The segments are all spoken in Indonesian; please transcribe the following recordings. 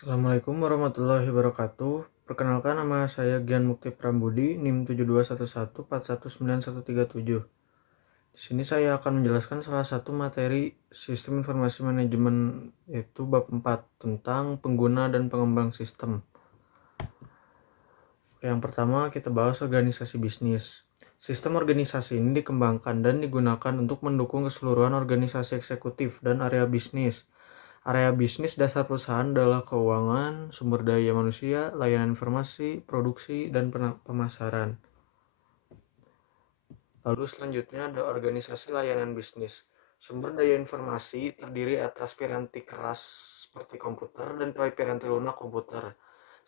Assalamualaikum warahmatullahi wabarakatuh. Perkenalkan, nama saya Gian Mukti Prambudi, NIM 7211419137. Di sini saya akan menjelaskan salah satu materi Sistem Informasi Manajemen, yaitu bab 4 tentang pengguna dan pengembang sistem. Yang pertama kita bahas organisasi bisnis. Sistem organisasi ini dikembangkan dan digunakan untuk mendukung keseluruhan organisasi eksekutif dan area bisnis. Area bisnis dasar perusahaan adalah keuangan, sumber daya manusia, layanan informasi, produksi, dan pemasaran. Lalu selanjutnya ada organisasi layanan bisnis. Sumber daya informasi terdiri atas piranti keras seperti komputer dan piranti lunak komputer.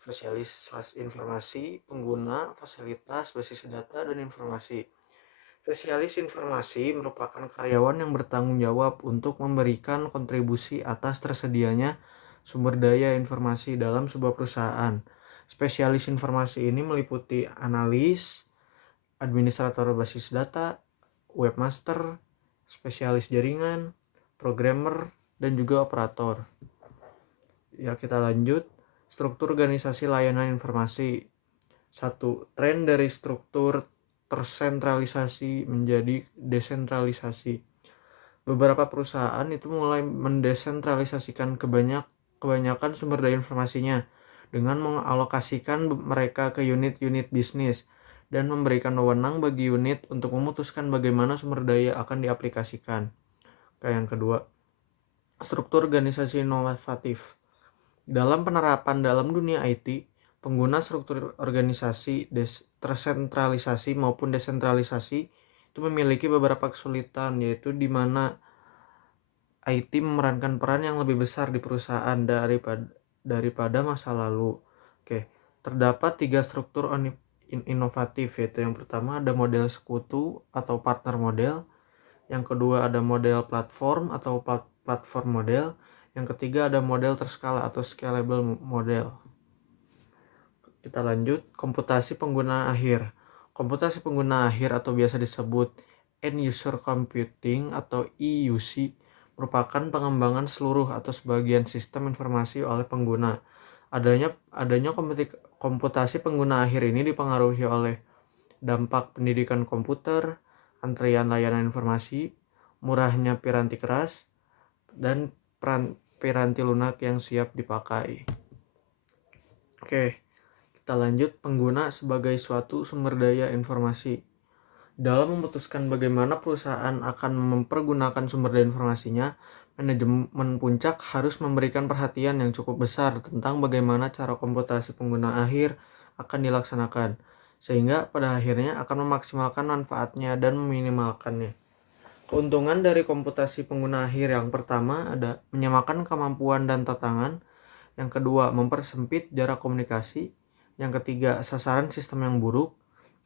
Spesialis informasi, pengguna, fasilitas, basis data, dan informasi. Spesialis informasi merupakan karyawan yang bertanggung jawab untuk memberikan kontribusi atas tersedianya sumber daya informasi dalam sebuah perusahaan. Spesialis informasi ini meliputi analis, administrator basis data, webmaster, spesialis jaringan, programmer, dan juga operator. Ya, kita lanjut. Struktur organisasi layanan informasi. 1. Tren dari struktur tersentralisasi menjadi desentralisasi. Beberapa perusahaan itu mulai mendesentralisasikan kebanyakan sumber daya informasinya dengan mengalokasikan mereka ke unit-unit bisnis dan memberikan wewenang bagi unit untuk memutuskan bagaimana sumber daya akan diaplikasikan. Yang kedua, struktur organisasi inovatif. Dalam penerapan dalam dunia IT, pengguna struktur organisasi tersentralisasi maupun desentralisasi itu memiliki beberapa kesulitan, yaitu di mana IT memerankan peran yang lebih besar di perusahaan daripada masa lalu. Terdapat 3 struktur inovatif, yaitu yang pertama ada model sekutu atau partner model, yang kedua ada model platform atau platform model, yang ketiga ada model terskala atau scalable model. Kita lanjut, komputasi pengguna akhir. Komputasi pengguna akhir atau biasa disebut End User Computing atau EUC merupakan pengembangan seluruh atau sebagian sistem informasi oleh pengguna. Adanya komputasi pengguna akhir ini dipengaruhi oleh dampak pendidikan komputer, antrian layanan informasi, murahnya piranti keras, dan piranti lunak yang siap dipakai. Kita lanjut, pengguna sebagai suatu sumber daya informasi. Dalam memutuskan bagaimana perusahaan akan mempergunakan sumber daya informasinya, manajemen puncak harus memberikan perhatian yang cukup besar tentang bagaimana cara komputasi pengguna akhir akan dilaksanakan, sehingga pada akhirnya akan memaksimalkan manfaatnya dan meminimalkannya. Keuntungan dari komputasi pengguna akhir yang pertama ada menyamakan kemampuan dan tantangan, yang kedua mempersempit jarak komunikasi, yang ketiga sasaran sistem yang buruk,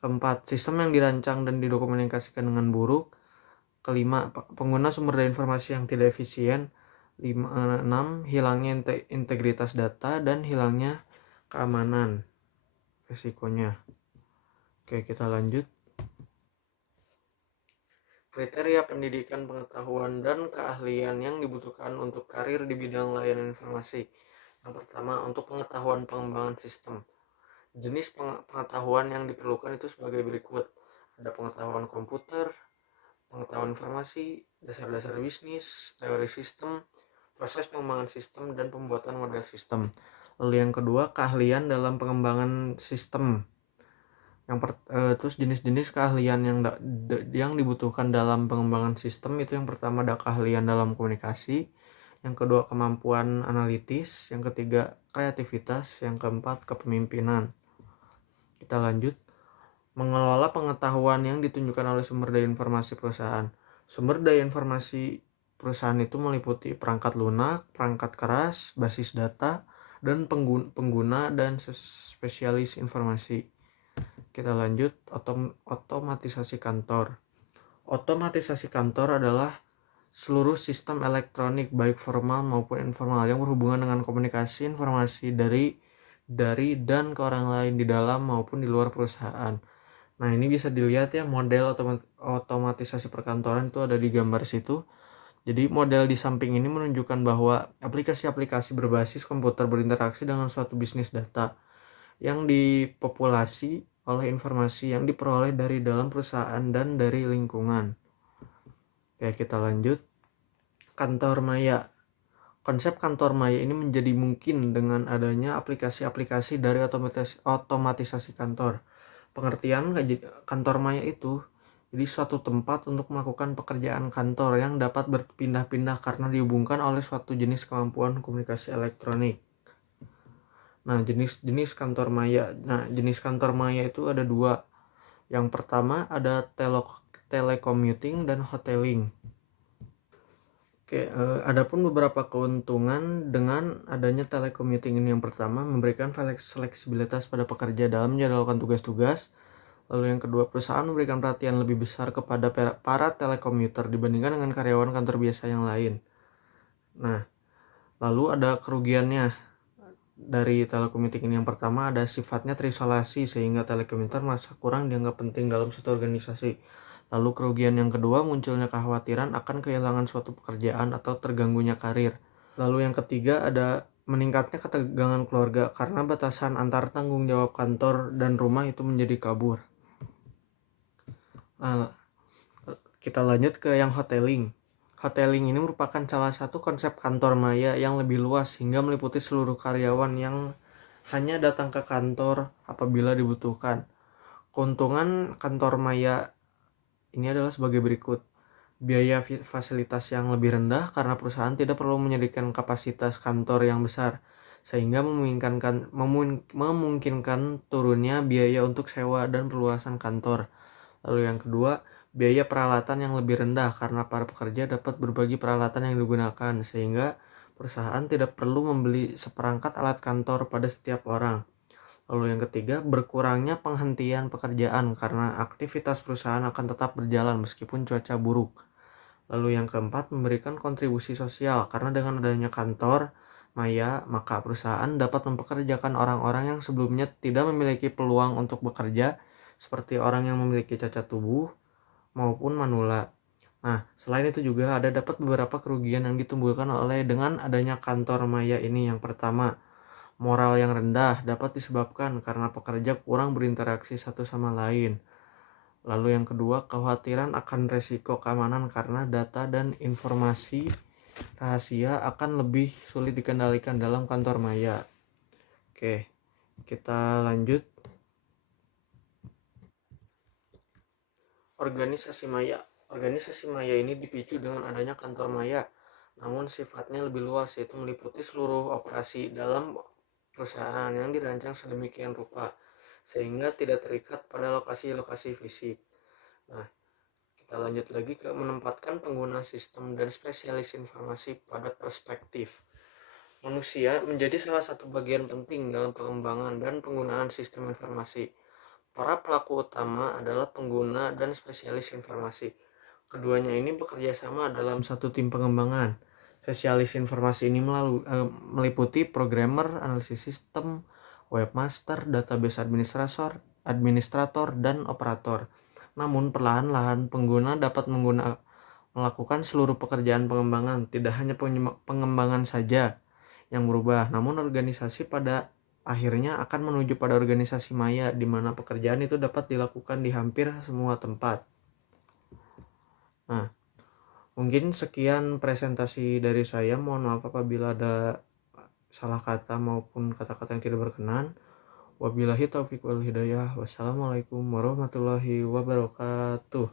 keempat sistem yang dirancang dan didokumentasikan dengan buruk, kelima pengguna sumber daya informasi yang tidak efisien, 6 hilangnya integritas data dan hilangnya keamanan risikonya. Kita lanjut. Kriteria pendidikan, pengetahuan, dan keahlian yang dibutuhkan untuk karir di bidang layanan informasi. Yang pertama, untuk pengetahuan pengembangan sistem. Jenis pengetahuan yang diperlukan itu sebagai berikut. Ada pengetahuan komputer, pengetahuan informasi, dasar-dasar bisnis, teori sistem, proses pengembangan sistem, dan pembuatan model sistem. Lalu yang kedua, keahlian dalam pengembangan sistem. Terus jenis-jenis keahlian yang dibutuhkan dalam pengembangan sistem itu yang pertama ada keahlian dalam komunikasi, yang kedua kemampuan analitis, yang ketiga kreativitas, yang keempat kepemimpinan. Kita lanjut, mengelola pengetahuan yang ditunjukkan oleh sumber daya informasi perusahaan. Sumber daya informasi perusahaan itu meliputi perangkat lunak, perangkat keras, basis data, dan pengguna dan spesialis informasi. Kita lanjut, otomatisasi kantor. Otomatisasi kantor adalah seluruh sistem elektronik baik formal maupun informal yang berhubungan dengan komunikasi informasi dari dan ke orang lain di dalam maupun di luar perusahaan. Nah, ini bisa dilihat ya, model otomatisasi perkantoran itu ada di gambar situ. Jadi model di samping ini menunjukkan bahwa aplikasi-aplikasi berbasis komputer berinteraksi dengan suatu bisnis data yang dipopulasi oleh informasi yang diperoleh dari dalam perusahaan dan dari lingkungan. Oke, kita lanjut. Kantor maya. Konsep kantor maya ini menjadi mungkin dengan adanya aplikasi-aplikasi dari otomatisasi kantor. Pengertian kantor maya itu jadi suatu tempat untuk melakukan pekerjaan kantor yang dapat berpindah-pindah karena dihubungkan oleh suatu jenis kemampuan komunikasi elektronik. Nah, jenis kantor maya. Nah, jenis kantor maya itu ada dua. Yang pertama ada telecommuting dan hoteling. Oke, adapun beberapa keuntungan dengan adanya telecommuting ini. Yang pertama, memberikan fleksibilitas pada pekerja dalam menjadwalkan tugas-tugas. Lalu yang kedua, perusahaan memberikan perhatian lebih besar kepada para telekomuter dibandingkan dengan karyawan kantor biasa yang lain. Nah, lalu ada kerugiannya dari telecommuting ini. Yang pertama, ada sifatnya terisolasi sehingga telekomuter merasa kurang dianggap penting dalam suatu organisasi. Lalu kerugian yang kedua, munculnya kekhawatiran akan kehilangan suatu pekerjaan atau terganggunya karir. Lalu yang ketiga, ada meningkatnya ketegangan keluarga karena batasan antar tanggung jawab kantor dan rumah itu menjadi kabur. Nah, kita lanjut ke yang hoteling. Hoteling ini merupakan salah satu konsep kantor maya yang lebih luas hingga meliputi seluruh karyawan yang hanya datang ke kantor apabila dibutuhkan. Keuntungan kantor maya ini adalah sebagai berikut. Biaya fasilitas yang lebih rendah karena perusahaan tidak perlu menyediakan kapasitas kantor yang besar, sehingga memungkinkan turunnya biaya untuk sewa dan perluasan kantor. Lalu yang kedua, biaya peralatan yang lebih rendah karena para pekerja dapat berbagi peralatan yang digunakan, sehingga perusahaan tidak perlu membeli seperangkat alat kantor pada setiap orang. Lalu yang ketiga, berkurangnya penghentian pekerjaan karena aktivitas perusahaan akan tetap berjalan meskipun cuaca buruk. Lalu yang keempat, memberikan kontribusi sosial karena dengan adanya kantor maya, maka perusahaan dapat mempekerjakan orang-orang yang sebelumnya tidak memiliki peluang untuk bekerja, seperti orang yang memiliki cacat tubuh maupun manula. Nah, selain itu juga dapat beberapa kerugian yang ditimbulkan oleh dengan adanya kantor maya ini. Yang pertama, moral yang rendah dapat disebabkan karena pekerja kurang berinteraksi satu sama lain. Lalu yang kedua, kekhawatiran akan resiko keamanan karena data dan informasi rahasia akan lebih sulit dikendalikan dalam kantor maya. Oke, kita lanjut. Organisasi maya. Organisasi maya ini dipicu dengan adanya kantor maya, namun sifatnya lebih luas, yaitu meliputi seluruh operasi dalam perusahaan yang dirancang sedemikian rupa sehingga tidak terikat pada lokasi-lokasi fisik. Nah, kita lanjut lagi ke menempatkan pengguna sistem dan spesialis informasi pada perspektif. Manusia menjadi salah satu bagian penting dalam pengembangan dan penggunaan sistem informasi. Para pelaku utama adalah pengguna dan spesialis informasi. Keduanya ini bekerja sama dalam satu tim pengembangan. Spesialis informasi ini meliputi programmer, analisis sistem, webmaster, database administrator, dan operator. Namun perlahan-lahan pengguna dapat melakukan seluruh pekerjaan pengembangan, tidak hanya pengembangan saja yang berubah, namun organisasi pada akhirnya akan menuju pada organisasi maya di mana pekerjaan itu dapat dilakukan di hampir semua tempat. Nah, mungkin sekian presentasi dari saya. Mohon maaf apabila ada salah kata maupun kata-kata yang tidak berkenan. Wabillahi taufiq wal hidayah. Wassalamualaikum warahmatullahi wabarakatuh.